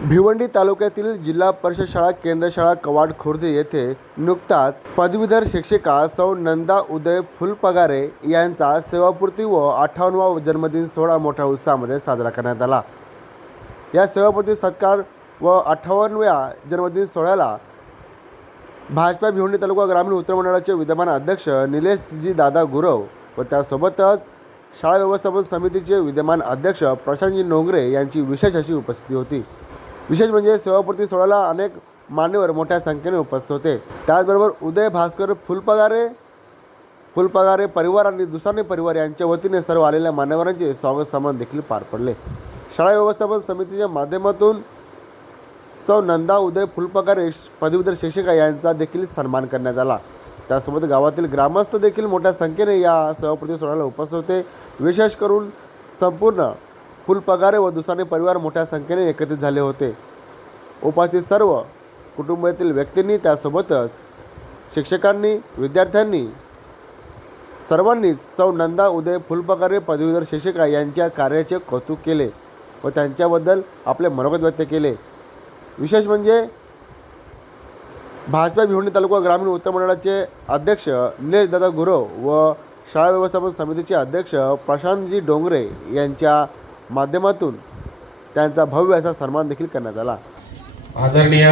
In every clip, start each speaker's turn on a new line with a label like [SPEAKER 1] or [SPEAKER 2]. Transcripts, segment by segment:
[SPEAKER 1] भिवंडी तालुक्यातील जिल्हा परिषद शाळा केंद्रशाळा कवाड खुर्द येथे नुकताच पदवीधर शिक्षिका सौ नंदा उदय फुलपगारे यांचा सेवापूर्ती व अठ्ठावन्नवा जन्मदिन सोहळा मोठ्या उत्साहामध्ये साजरा करण्यात आला. या सेवापूर्ती सत्कार व अठ्ठावन्नव्या जन्मदिन सोहळ्याला भाजपा भिवंडी तालुका ग्रामीण उत्तर मंडळाचे विद्यमान अध्यक्ष निलेशजी दादा गुरव व त्यासोबतच शाळा व्यवस्थापन समितीचे विद्यमान अध्यक्ष प्रशांतजी नोंगरे यांची विशेष अशी उपस्थिती होती. विशेष म्हणजे सेवापूर्ती सोहळ्याला अनेक मान्यवर मोठ्या संख्येने उपस्थित होते. त्याचबरोबर उदय भास्कर फुलपगारे फुलपगारे परिवार आणि दुसाने परिवार यांच्या वतीने सर्व आलेल्या मान्यवरांचे स्वागत सन्मान देखील पार पडले. शाळा व्यवस्थापन समितीच्या माध्यमातून सौ नंदा उदय फुलपगारे पदवीधर शिक्षिका यांचा देखील सन्मान करण्यात आला. त्यासोबत गावातील ग्रामस्थ देखील मोठ्या संख्येने या सहप्रती सोहळ्याला उपस्थित होते. विशेष करून संपूर्ण फुलपगारे व दुसाने परिवार मोठ्या संख्येने एकत्रित झाले होते. उपस्थित सर्व कुटुंबातील व्यक्तींनी त्यासोबतच शिक्षकांनी विद्यार्थ्यांनी सर्वांनीच सौ नंदा उदय फुलपगारे पदवीधर शिक्षिका यांच्या कार्याचे कौतुक केले व त्यांच्याबद्दल आपले मनोगत व्यक्त केले. विशेष म्हणजे भाजपा भिवंडी तालुका ग्रामीण उत्तर मंडळाचे अध्यक्ष निलेशदादा गुरव व शाळा व्यवस्थापन समितीचे अध्यक्ष प्रशांतजी डोंगरे यांच्या माध्यमातून त्यांचा भव्य असा सन्मान देखील करण्यात आला.
[SPEAKER 2] आदरणीय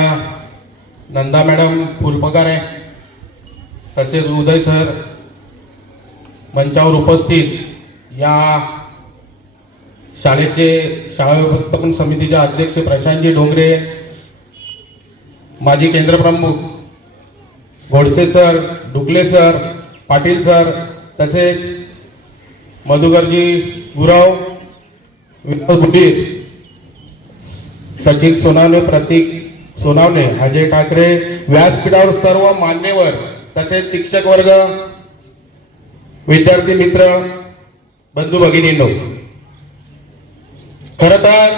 [SPEAKER 2] नंदा मॅडम फुलपगारे तसेच उदय सर मंचावर उपस्थित या शाळेचे शाळा व्यवस्थापन समितीचे अध्यक्ष प्रशांतजी डोंगरे माजी केंद्रप्रमुख Godse sir Dukle sir Patil sir तसेच मधुकरजी गुराव विनोद गुडीर सचिन सोनावणे प्रतीक सोनावणे अजय ठाकरे व्यासपीठावर सर्व मान्यवर तसेच शिक्षक वर्ग विद्यार्थी मित्र बंधू भगिनींनो खर तर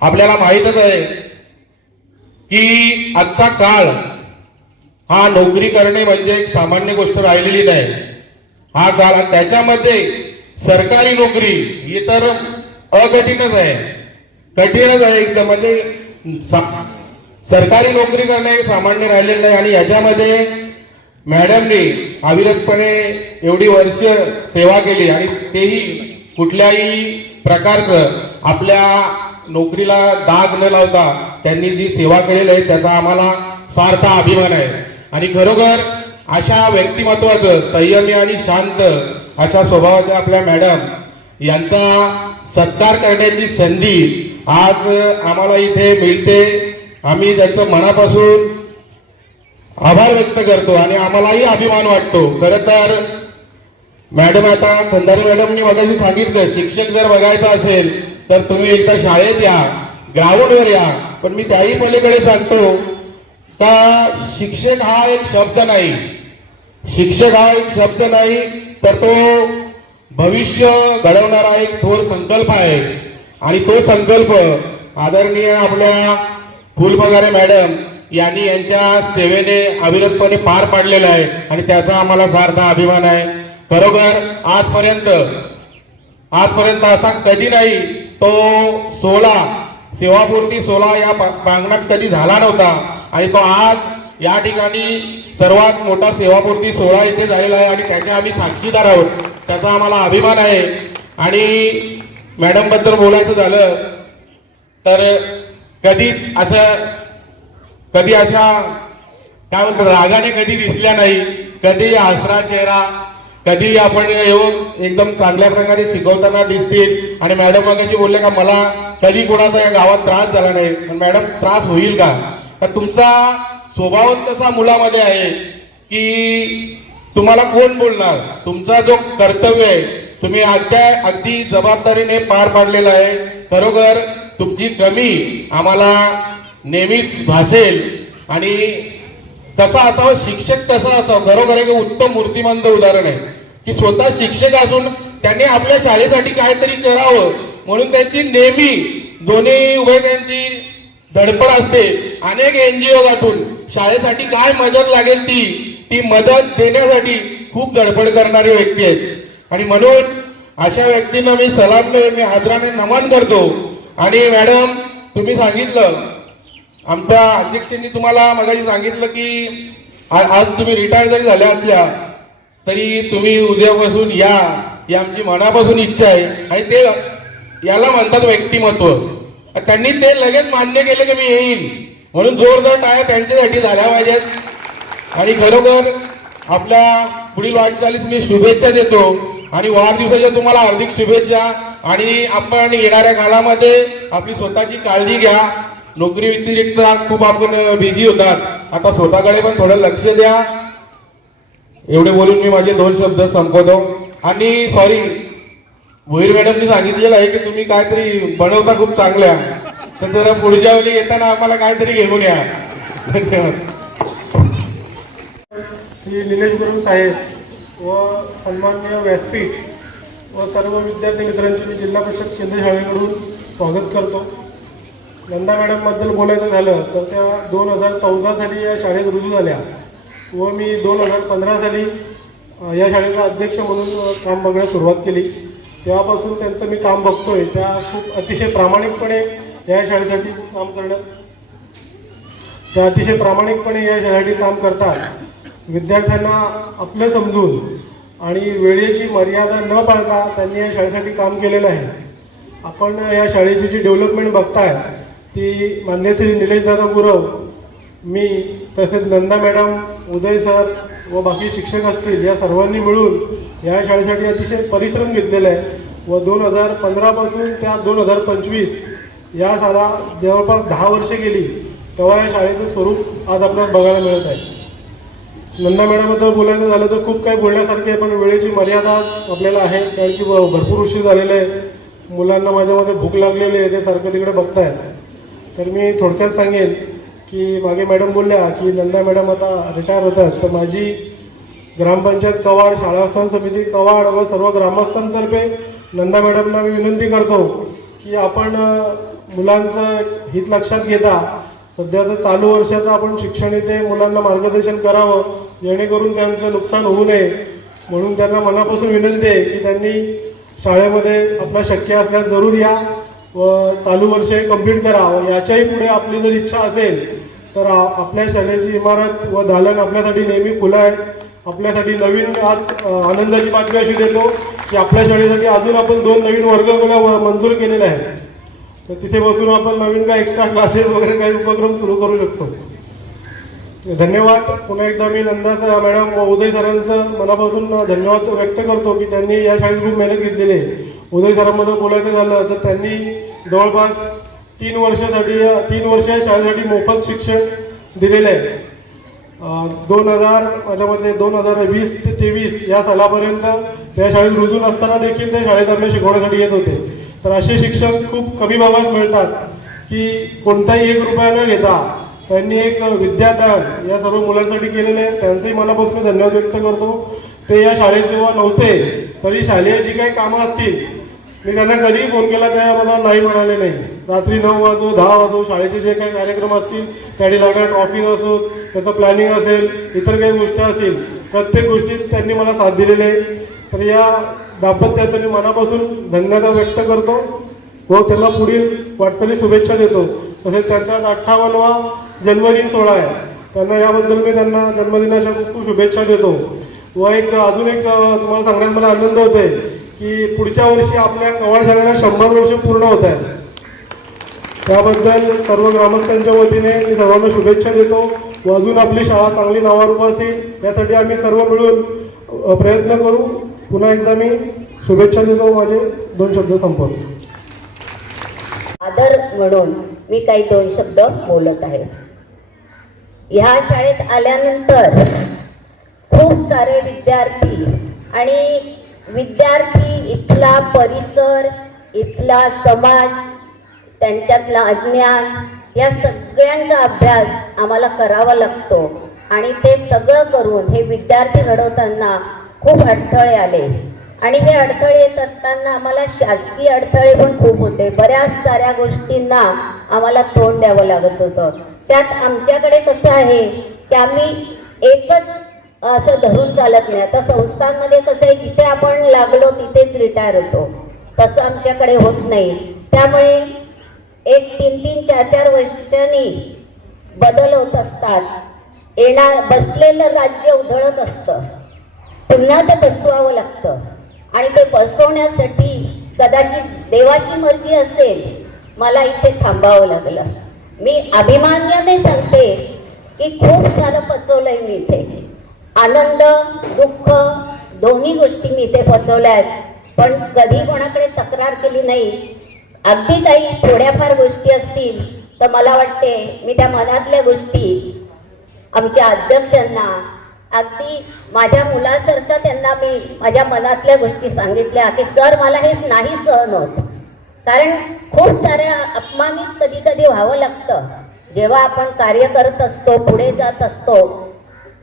[SPEAKER 2] आपल्याला माहीतच आहे की आजचा काळ हा नोकरी करणे म्हणजे एक सामान्य गोष्ट राहिलेली नाही. हा काळ आणि त्याच्यामध्ये सरकारी नोकरी ही तर अकठीणच आहे. कठीणच आहे एकदम म्हणजे सरकारी नोकरी करणं हे सामान्य राहिलेलं नाही आणि याच्यामध्ये मॅडमनी अविरतपणे एवढी वर्ष सेवा केली आणि तेही कुठल्याही प्रकारचं आपल्या नोकरीला दाग न लावता त्यांनी जी सेवा केलेली आहे त्याचा आम्हाला सार्थ अभिमान आहे. आणि खरोखर अशा व्यक्तिमत्वाचं संयमी आणि शांत अशा स्वभावाच्या आपल्या मॅडम यांचा सत्कार करण्याची संधी आज आम्हाला इथे मिळते. आम्ही त्यांचं मनापासून आभार व्यक्त करतो आणि आम्हालाही अभिमान वाटतो. खरं तर मॅडम आता खंदारी मॅडमनी मगाशी सांगितलं शिक्षक जर बघायचं असेल तर तुम्ही एकदा शाळेत या ग्राउंडवर या. पण मी त्याही पलीकडे सांगतो का शिक्षक हा एक शब्द नाही. शिक्षक हा एक शब्द नाही तर तो भविष्य घडवणारा एक थोर संकल्प आहे. आणि तो संकल्प आदरणीय आपल्या फुलपगारे मॅडम यांनी यांच्या सेवेने अविरतपणे पार पाडलेला आहे. आणि त्याचा आम्हाला सारखा अभिमान आहे. खरोखर आजपर्यंत आजपर्यंत असा कधी नाही तो सोहळा सेवापूर्ती सोहळा या प्रांगणात कधी झाला नव्हता. आणि तो आज या ठिकाणी सर्वात मोठा सेवापूर्ती सोहळा इथे झालेला आहे आणि त्याचे आम्ही साक्षीदार आहोत. त्याचा आम्हाला अभिमान आहे. आणि मॅडमबद्दल बोलायचं झालं तर कधीच असं कधी अशा काय म्हणतात रागाने कधी दिसल्या नाही. कधी हसरा चेहरा कधी आपण येऊन एकदम चांगल्या प्रकारे शिकवताना दिसतील. आणि मॅडम मगाशी बोलले का मला कधी कोणाचा या गावात त्रास झाला नाही. पण मॅडम त्रास होईल का? तर तुमचा स्वभाव तसा मुलामध्ये आहे की तुम्हाला कोण बोलणार? तुमचा जो कर्तव्य आहे तुम्ही आजच्या अगदी जबाबदारीने पार पाडलेला आहे. खरोखर तुमची कमी आम्हाला नेहमीच भासेल. आणि कसा असावं शिक्षक कसा असावं खरोखर एक उत्तम मूर्तिमंत उदाहरण आहे. की स्वतः शिक्षक असून त्यांनी आपल्या शाळेसाठी काहीतरी करावं म्हणून त्यांची नेहमी दोन्ही उभयतांची धडपड असते. अनेक एनजीओ गाठून शाळेसाठी काय मदत लागेल ती ती मदत देण्यासाठी खूप धडपड करणारी व्यक्ती आहेत. आणि म्हणून अशा व्यक्तींना मी सलाम मी आदराने नमन करतो. आणि मॅडम तुम्ही सांगितलं आमच्या अध्यक्षांनी तुम्हाला मगाशी सांगितलं की आज तुम्ही रिटायर जरी झाल्या असल्या तरी तुम्ही उद्यापासून या ही आमची मनापासून इच्छा आहे. आणि ते याला म्हणतात व्यक्तिमत्व. त्यांनी ते लगेच मान्य केलं की मी येईन. म्हणून जोरदार टाळ्या त्यांच्यासाठी झाल्या पाहिजेत. आणि खरोखर आपल्या पुढील वाटचालीस मी शुभेच्छा देतो. आणि वाढदिवसाच्या तुम्हाला हार्दिक शुभेच्छा. आणि आपण येणाऱ्या काळामध्ये आपली स्वतःची काळजी घ्या. नोकरी व्यतिरिक्त खूप आपण बिझी होतात. आता स्वतःकडे पण थोडं लक्ष द्या. एवढे बोलून मी माझे दोन शब्द संपवतो. आणि सॉरी भोईर मॅडमनी सांगितलेलं आहे की तुम्ही काहीतरी बनवता खूप चांगल्या. तर जरा पुढच्या वेळी येताना आम्हाला काहीतरी घेऊन या. धन्यवाद.
[SPEAKER 3] श्री निलेश गुरु साहेब व सन्मान्य व्यासपीठ व सर्व विद्यार्थी मित्रांचे मी जिल्हा परिषद केंद्र शाळेकडून स्वागत करतो. नंदा मॅडमबद्दल बोलायचं झालं तर त्या दोन हजार चौदा साली या शाळेत रुजू झाल्या व मी दोन हजार पंधरा साली या शाळेचा अध्यक्ष म्हणून काम बघण्यास सुरुवात केली. तेव्हापासून त्यांचं मी काम बघतोय. त्या खूप अतिशय प्रामाणिकपणे या शाळेसाठी काम करण्यात त्या अतिशय प्रामाणिकपणे या शाळेसाठी काम करतात. विद्यार्थ्यांना आपलं समजून आणि वेळेची मर्यादा न पाळता त्यांनी या शाळेसाठी काम केलेलं आहे. आपण या शाळेची जी डेव्हलपमेंट बघताय ती मान्यश्री निलेशदादा गुरव मी तसेच नंदा मॅडम उदय सर व बाकी शिक्षक असतील या सर्वांनी मिळून या शाळेसाठी अतिशय परिश्रम घेतलेले आहे. व दोन हजार पंधरापासून त्या दोन हजार पंचवीस या साला जवळपास दहा वर्षे गेली तेव्हा या शाळेचं स्वरूप आज आपल्याला बघायला मिळत आहे. नंदा मॅडमबद्दल बोलायचं झालं तर खूप काही बोलण्यासारखे आहे पण वेळेची मर्यादा आपल्याला आहे कारण की भरपूर उशीर झालेला आहे. मुलांना माझ्यामध्ये भूक लागलेली आहे ते सारखं तिकडे बघतायत. तर मी थोडक्यात सांगेन की मागे मॅडम बोलल्या की नंदा मॅडम आता रिटायर होतात. तर माझी ग्रामपंचायत कवाड शाळास्थान समिती कवाड व सर्व ग्रामस्थांतर्फे नंदा मॅडमना मी विनंती करतो की आपण मुलांचं हित लक्षात घेता सध्याचं चालू वर्षाचं आपण शिक्षण इथे मुलांना मार्गदर्शन करावं जेणेकरून त्यांचं नुकसान होऊ नये. म्हणून त्यांना मनापासून विनंती आहे की त्यांनी शाळेमध्ये आपला शक्य असल्यास जरूर या व चालू वर्ष हे कंप्लीट करावं. याच्याही पुढे आपली जर इच्छा असेल तर आपल्या शाळेची इमारत व दालन आपल्यासाठी नेहमी खुलं आहे. आपल्यासाठी नवीन आज आनंदाची बातमी अशी देतो की आपल्या शाळेसाठी अजून आपण दोन नवीन वर्ग व- मंजूर केलेले आहेत. तर तिथे बसून आपण नवीन काय एक्स्ट्रा क्लासेस वगैरे काही उपक्रम सुरू करू शकतो. धन्यवाद. पुन्हा एकदा मी नंदा मॅडम उदय सरांचं मनापासून धन्यवाद व्यक्त करतो की त्यांनी या शाळेत खूप मेहनत घेतलेली आहे. उदय सरांबद्दल बोलायचं झालं तर त्यांनी जवळपास तीन वर्षासाठी तीन वर्ष या शाळेसाठी मोफत शिक्षण दिलेलं आहे. दोन हजार माझ्या मते दोन हजार वीस ते तेवीस या सालापर्यंत त्या शाळेत रुजून असताना देखील त्या शाळेत आपल्या शिकवण्यासाठी येत होते. तर असे शिक्षक खूप कमी भागात मिळतात की कोणताही एक रुपया न घेता त्यांनी एक विद्यादान या सर्व मुलांसाठी केलेलं आहे. त्यांचंही मनापासून धन्यवाद व्यक्त करतो. ते या शाळेत जेव्हा नव्हते तरी शालेय जी काही कामं असतील मी त्यांना कधीही फोन केला त्या मला नाही म्हणाले नाही. रात्री नऊ वाजो दहा वाजो शाळेचे जे काही कार्यक्रम असतील त्यासाठी लागणार ट्रॉफी असो त्याचं प्लॅनिंग असेल इतर काही गोष्टी असतील प्रत्येक गोष्टीत त्यांनी मला साथ दिलेली आहे. तर या दाम्पत्याचं मी मनापासून धन्यवाद व्यक्त करतो. व त्यांना पुढील वाटचाली शुभेच्छा देतो. तसेच त्यांचा अठ्ठावन्नवा जन्मदिन सोहळा आहे. त्यांना याबद्दल मी त्यांना जन्मदिनाच्या खूप खूप शुभेच्छा देतो. व एक अजून एक तुम्हाला सांगण्यात मला आनंद होतोय की पुढच्या वर्षी आपल्या कवाड शाळेला शंभर वर्ष पूर्ण होत आहेत. त्याबद्दल सर्व ग्रामस्थांच्या वतीने मी सर्वांना शुभेच्छा देतो. व अजून आपली शाळा चांगली नावारूप असेल यासाठी आम्ही सर्व मिळून प्रयत्न करू. पुन्हा एकदा मी शुभेच्छा देतो माझे दोन शब्द संपवतो.
[SPEAKER 4] आदर म्हणून मी काही दोन शब्द बोलत आहे. ह्या शाळेत आल्यानंतर खूप सारे विद्यार्थी आणि विद्यार्थी इथला परिसर इथला समाज त्यांच्यातला अज्ञान या सगळ्यांचा अभ्यास आम्हाला करावा लागतो. आणि ते सगळं करून हे विद्यार्थी घडवताना खूप अडथळे आले. आणि हे अडथळे येत असताना आम्हाला शासकीय अडथळे पण खूप होते. बऱ्याच साऱ्या गोष्टींना आम्हाला तोंड द्यावं लागत होतं. त्यात आमच्याकडे कसं आहे की आम्ही एकच असं धरून चालत नाही. आता संस्थांमध्ये कसं आहे जिथे आपण लागलो तिथेच रिटायर होतो. तसं आमच्याकडे होत नाही. त्यामुळे एक तीन तीन चार चार वर्षांनी बदल होत असतात. येणार बसलेलं राज्य उधळत असतं. पुन्हा ते बसवावं लागतं. आणि ते बसवण्यासाठी कदाचित देवाची मर्जी असेल मला इथे थांबावं लागलं. मी अभिमान्याने सांगते की खूप सारं पचवलंय मी इथे. आनंद दुःख दोन्ही गोष्टी मी इथे पचवल्या आहेत पण कधी कोणाकडे तक्रार केली नाही. अगदी काही थोड्याफार गोष्टी असतील तर मला वाटते मी त्या मनातल्या गोष्टी आमच्या अध्यक्षांना अगदी माझ्या मुलासारखं त्यांना मी माझ्या मनातल्या गोष्टी सांगितल्या की सर मला हे नाही सहन होत. कारण खूप साऱ्या अपमानित कधी कधी व्हावं लागतं. जेव्हा आपण कार्य करत असतो पुढे जात असतो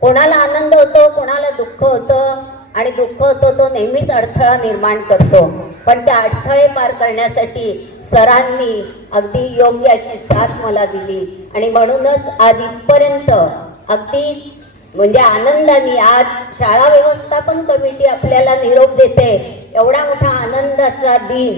[SPEAKER 4] कोणाला आनंद होतो कोणाला दुःख होतं आणि दुःख होतो तो नेहमीच अडथळा निर्माण करतो. पण त्या अडथळे पार करण्यासाठी सरांनी अगदी योग्य अशी साथ मला दिली. आणि म्हणूनच आज इथपर्यंत अगदी म्हणजे आनंदाने आज शाळा व्यवस्थापन कमिटी आपल्याला निरोप देते. एवढा मोठा आनंदाचा दिन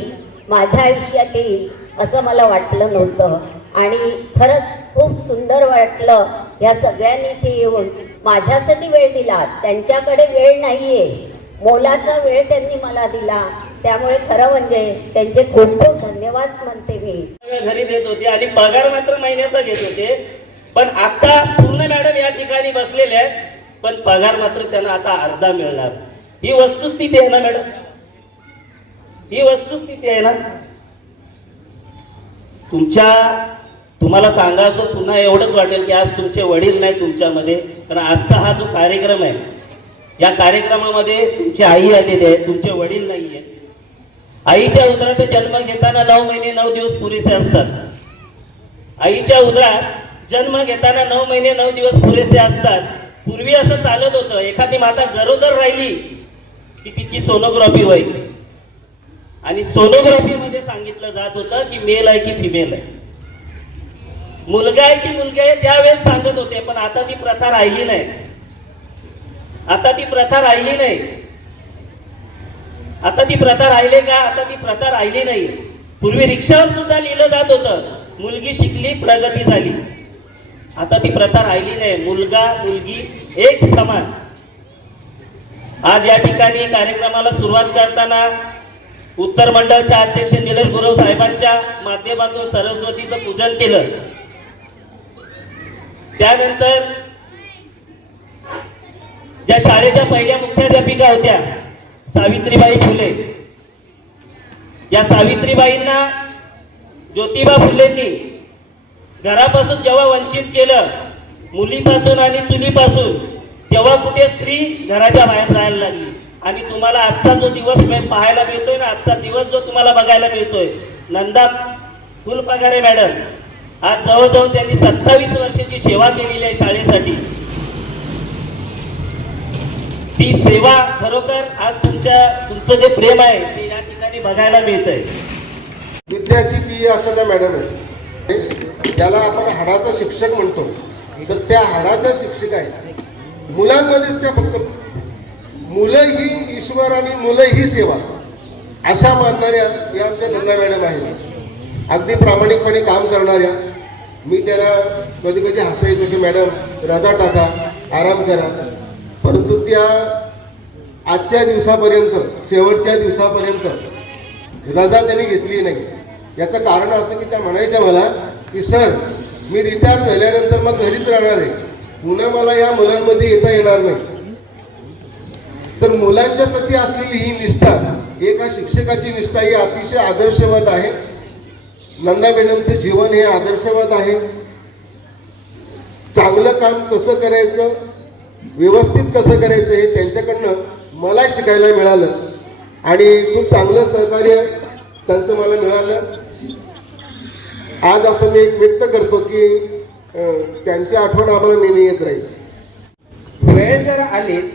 [SPEAKER 4] माझ्या आयुष्यात येईल असं मला वाटलं नव्हतं. आणि खरंच खूप सुंदर वाटलं या सगळ्यांनी इथे येऊन. माझ्यासाठी वेळ दिला त्यांच्याकडे वेळ नाहीये. मोलाचा वेळ त्यांनी मला दिला. त्यामुळे खरं म्हणजे त्यांचे खूप खूप धन्यवाद म्हणते मी.
[SPEAKER 5] घरी देत होते आणि पगार मात्र महिन्याचा घेत होते. पण आता पूर्ण मॅडम या ठिकाणी बसलेले आहेत पण पगार मात्र त्यांना आता अर्धा मिळणार. ही वस्तुस्थिती आहे ना मॅडम? ही वस्तुस्थिती आहे ना? तुमच्या तुम्हाला सांगायचं पुन्हा एवढंच वाटेल की आज तुमचे वडील नाही तुमच्यामध्ये तर आजचा हा जो कार्यक्रम आहे या कार्यक्रमामध्ये तुमची आई आलेली आहे तुमचे वडील नाही आहेत. आईच्या उदरात जन्म घेताना नऊ महिने नऊ दिवस पुरेसे असतात. आईच्या उदरात जन्म घेताना नऊ महिने नऊ दिवस पुरेसे असतात. पूर्वी असं चालत होतं एखादी माता गरोदर राहिली की तिची सोनोग्राफी व्हायची. आणि सोनोग्राफीमध्ये सांगितलं जात होतं की मेल आहे की फिमेल आहे. मुलगा आहे की मुलगी आहे त्यावेळेस सांगत होते पण आता ती प्रथा राहिली नाही. आता ती प्रथा राहिली नाही. आता ती प्रथा राहिली का? आता ती प्रथा राहिली नाही. पूर्वी रिक्षावर सुद्धा लिहिलं जात होतं मुलगी शिकली प्रगती झाली. आता ती प्रथा राहिली नाही मुलगा मुलगी एक समान आज या ठिकाणी कार्यक्रमाला सुरुवात करताना उत्तर मंडळच्या अध्यक्ष निलेश गुरव साहेबांच्या माध्यमातून सरस्वतीचं पूजन केलं. त्यानंतर ज्या शाळेच्या पहिल्या मुख्याध्यापिका होत्या सावित्रीबाई फुले. या सावित्रीबाईंना ज्योतिबा फुलेंनी घरापासून जेव्हा वंचित केलं मुलीपासून आणि चुलीपासून तेव्हा कुठे स्त्री घराच्या बाहेर जायला लागली. आणि तुम्हाला आजचा जो दिवस पाहायला मिळतोय ना आजचा दिवस जो तुम्हाला बघायला मिळतोय नंदा फुलपगारे मॅडम. आज जवळजवळ त्यांनी सत्तावीस वर्षाची सेवा केलेली आहे शाळेसाठी. ती सेवा खरोखर आज तुमच्या तुमचं जे प्रेम आहे ते या ठिकाणी बघायला मिळतंय.
[SPEAKER 6] विद्यार्थी पी असं मॅडम आहे. ज्याला आपण हाडाचा शिक्षक म्हणतो. तर त्या हाडाच्या शिक्षक आहेत मुलांमध्येच त्या फक्त मुलं ही ईश्वर आणि मुलं ही सेवा. अशा मानणाऱ्या या आमच्या नंदा मॅडम आहेत. अगदी प्रामाणिकपणे काम करणाऱ्या. मी त्याला कधी कधी हसायचो की मॅडम रजा टाका आराम करा. परंतु त्या आजच्या दिवसापर्यंत शेवटच्या दिवसापर्यंत रजा त्यांनी घेतली नाही. याचं कारण असं की त्या म्हणायच्या मला की सर मी रिटायर झाल्यानंतर मग घरीच राहणार आहे. पुन्हा मला या मुलांमध्ये येता येणार नाही. तर मुलांच्या प्रती असलेली ही निष्ठा एका शिक्षकाची निष्ठा ही अतिशय आदर्शवत आहे. नंदा मॅडमचं जीवन हे आदर्शवत आहे. चांगलं काम कसं करायचं व्यवस्थित कसं करायचं हे त्यांच्याकडनं मला शिकायला मिळालं. आणि खूप चांगलं सहकार्य त्यांचं मला मिळालं. आज असं मी एक व्यक्त करतो की त्यांची आठवण आम्हाला नेहमी येत राहील.
[SPEAKER 7] वेळ जर आलीच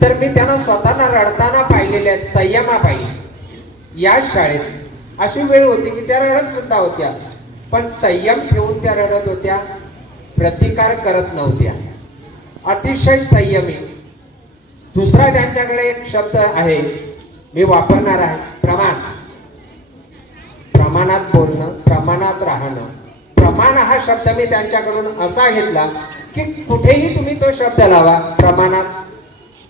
[SPEAKER 7] तर मी त्यांना स्वतःला रडताना पाहिलेल्या आहेत संयमाबाई या शाळेत अशी वेळ होती की त्या रडत सुद्धा होत्या. पण संयम ठेवून त्या रडत होत्या प्रतिकार करत नव्हत्या. अतिशय संयमी. दुसरा त्यांच्याकडे एक शब्द आहे मी वापरणार आहे प्रमाण. प्रमाणात बोलणं. प्रमाणात राहणं. प्रमाण हा शब्द मी त्यांच्याकडून असा घेतला की कुठेही तुम्ही तो शब्द लावा. प्रमाणात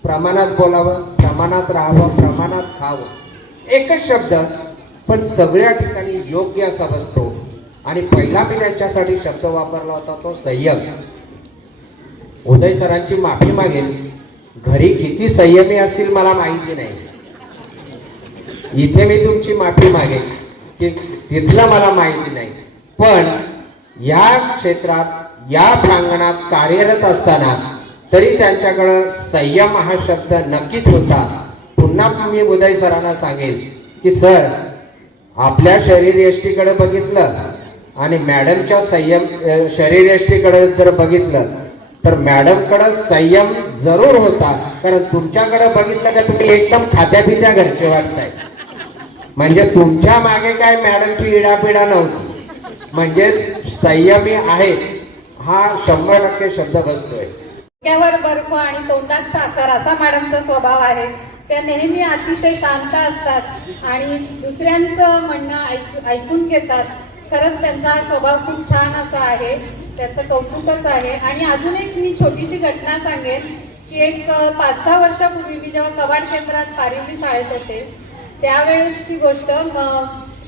[SPEAKER 7] प्रमाणात बोलावं प्रमाणात राहावं प्रमाणात खावं. एकच शब्द पण सगळ्या ठिकाणी योग्य असा बसतो. आणि पहिला मी त्यांच्यासाठी शब्द वापरला होता तो संयम. उदय सरांची माफी मागेल घरी किती संयमी असतील मला माहिती नाही. इथे मी तुमची माफी मागेल की तिथलं मला माहिती नाही. पण या क्षेत्रात या प्रांगणात कार्यरत असताना तरी त्यांच्याकडं संयम हा शब्द नक्कीच होता. पुन्हा मी उदय सरांना सांगेल की सर आपल्या शरीर यष्टीकडे बघितलं आणि मॅडमच्या संयम अ, शरीर यष्टीकडे जर बघितलं तर मॅडमकडं संयम जरूर होता. कारण तुमच्याकडे बघितलं का तुम्ही एकदम खात्यापित्या घरचे वाटताय. म्हणजे तुमच्या मागे काय मॅडमची इडापिडा नव्हती. म्हणजेच संयमी आहे हा शंभर टक्के शब्द बसतोय
[SPEAKER 8] डोक्यावर बर्फ आणि तोंडात साखर असा मॅडमचा स्वभाव आहे. त्या नेहमी अतिशय शांत असतात आणि दुसऱ्यांचं म्हणणं ऐकून घेतात. खरंच त्यांचा हा स्वभाव खूप छान असा आहे. त्याचं कौतुकच आहे. आणि अजून एक मी छोटीशी घटना सांगेन की एक पाच सहा वर्षापूर्वी मी जेव्हा कवाड केंद्रात पारिवली शाळेत होते त्यावेळेसची गोष्ट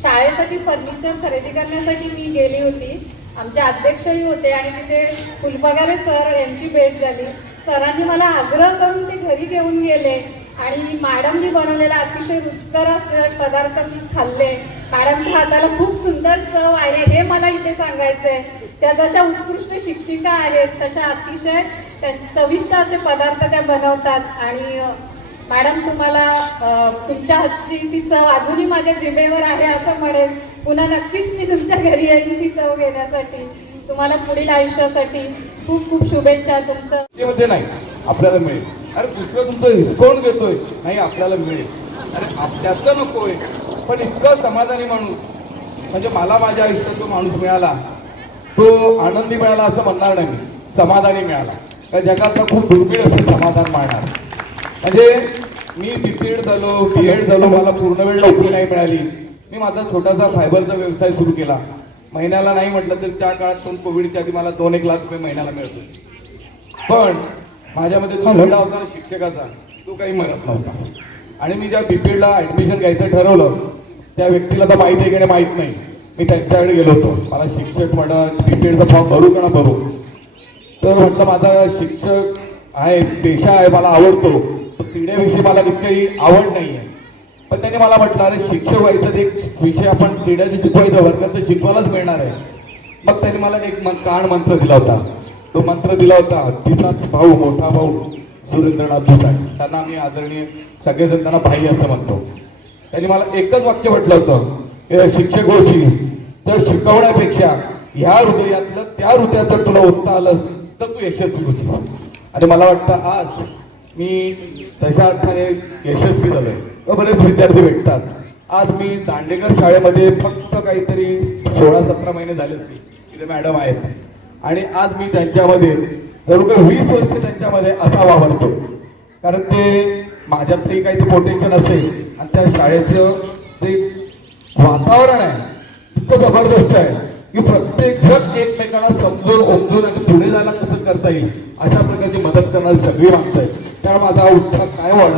[SPEAKER 8] शाळेसाठी फर्निचर खरेदी करण्यासाठी मी गेली होती. आमचे अध्यक्षही होते आणि तिथे फुलपगारे सर यांची भेट झाली. सरांनी मला आग्रह करून ते घरी घेऊन गेले आणि मॅडमनी बनवलेला अतिशय रुचकर असलेले पदार्थ मी खाल्ले. मॅडमच्या हाताला खूप सुंदर चव आहे हे मला इथे सांगायचंय. त्या जशा उत्कृष्ट शिक्षिका आहेत तशा अतिशय त्या- चविष्ट असे पदार्थ त्या बनवतात आणि मॅडम तुम्हाला तुमच्या हातची ती चव अजूनही माझ्या जिभेवर आहे असं म्हणेल पुन्हा नक्कीच मी तुमच्या घरी येईन ती चव घेण्यासाठी. तुम्हाला पुढील आयुष्यासाठी खूप खूप शुभेच्छा. तुमचं
[SPEAKER 9] नाही. आपल्याला मिळेल. अरे दुसरं तुमचं हिसकावून घेतोय. नाही आपल्याला मिळेल. अरे आप- त्याचं नकोय. पण इतकं समाधानी माणूस. म्हणजे मला माझ्या आयुष्यात जो माणूस मिळाला तो आनंदी मिळाला असं म्हणणार नाही समाधानी मिळाला. त्या जगातलं खूप दुर्मिळ असं समाधान मानणार म्हणजे मी बीपीएड झालो बीएड झालो मला पूर्ण वेळ नोकरी नाही मिळाली. मी माझा छोटासा फायबरचा व्यवसाय सुरू केला. महिन्याला नाही म्हटलं तर त्या काळात पण कोविडच्या आधी मला दोन एक लाख रुपये महिन्याला मिळत होते पण माझ्यामध्ये जो लढा होता ना शिक्षकाचा तो काही मरत नव्हता. आणि मी ज्या बीपीएडला ऍडमिशन घ्यायचं ठरवलं त्या व्यक्तीला तर माहिती आहे की नाही माहीत नाही. मी त्यांच्याकडे गेलो होतो. मला शिक्षक म्हणत बीपीएडचा फॉर्म भरू का ना भरू तर म्हटलं माझा शिक्षक आहे पेशा आहे मला आवडतो. क्रीडेविषयी मला तितकी आवड नाही आहे पण त्यांनी मला म्हटलं अरे शिक्षक व्हायचं एक विषय आपण क्रीडाचे शिकवायचं वर्गात तर शिकवायलाच मिळणार आहे. मग त्यांनी मला एक मन कान मंत्र दिला होता. तो मंत्र दिला होता तिचाच भाऊ मोठा भाऊ सुरेंद्रनाथ दुसाई. त्यांना आम्ही आदरणीय सगळेजण त्यांना भाई असं म्हणतो. त्यांनी मला एकच वाक्य म्हटलं होतं शिक्षक गोष्टी तर शिकवण्यापेक्षा ह्या हृदयातलं त्या हृदयात जर तुला उत्तर आलं तर तू यशस्वी होशील. आणि मला वाटतं आज मी तशा अर्थाने यशस्वी झालोय. व बरेच विद्यार्थी भेटतात. आज मी दांडेकर शाळेमध्ये फक्त काहीतरी सोळा सतरा महिने झाले नाही तिथे मॅडम आहेत. आणि आज मी त्यांच्यामध्ये जवळजवळ वीस वर्ष त्यांच्यामध्ये असा वावरतो कारण ते माझ्यातही काही ते पोटेन्शियल असेल. आणि त्या शाळेचं जे वातावरण आहे इतकं जबरदस्त आहे. की प्रत्येक जण एकमेकांना समजून ओमजून आणि पुढे जायला कसं करता येईल? अशा प्रकारची मदत करणारी सगळी माणसं आहेत. त्यामुळे माझा उत्साह काय वाढत